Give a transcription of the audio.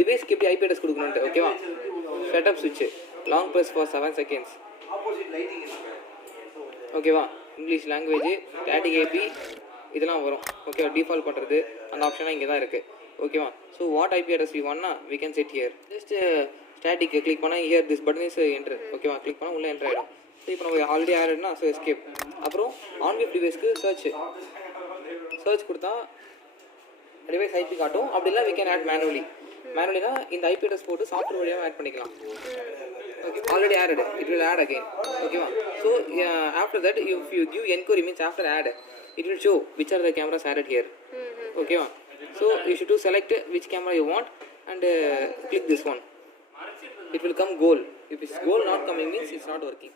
டிவைஸ்க்கு எப்படி IP address கொடுக்கணும்ட்டு ஓகேவா. Setup சுவிட்ச் லாங் ப்ரெஸ் ஃபார் 7 செகண்ட்ஸ் ஓகேவா. இங்கிலீஷ் லாங்குவேஜ் ஸ்டாட்டிக் ஐபி இதெல்லாம் வரும் ஓகேவா. டிஃபால்ட் பண்ணுறது அந்த ஆப்ஷனாக இங்கே தான் இருக்குது ஓகேவா. So what IP address we வாண்ட்னா we can set here. Just static click பண்ணால் here this button is entry ஓகேவா. கிளிக் பண்ணால் உள்ளே என்ட்ரு ஆகிடும். ஸோ இப்போ நம்ம ஆல்ரெடி ஆடுனா ஸோ எஸ்கேப். அப்புறம் ஆன் வெப் டிவைஸ்க்கு சர்ச் கொடுத்தா டிவைஸ் ஐபி காட்டும். அப்படி இல்லை வி கேன் ஆட் மேனுவலினா இந்த ஐபி அட்ரஸ் போட்டு சாஃப்ட்வேர் வழியாக ஆட் பண்ணிக்கலாம். Okay, already added, it will add again okay. So after that if you give enquiry means after add it will show which are the cameras added here okay. So you should to select which camera you want and click this one. It will come goal. If it's goal not coming means it's not working.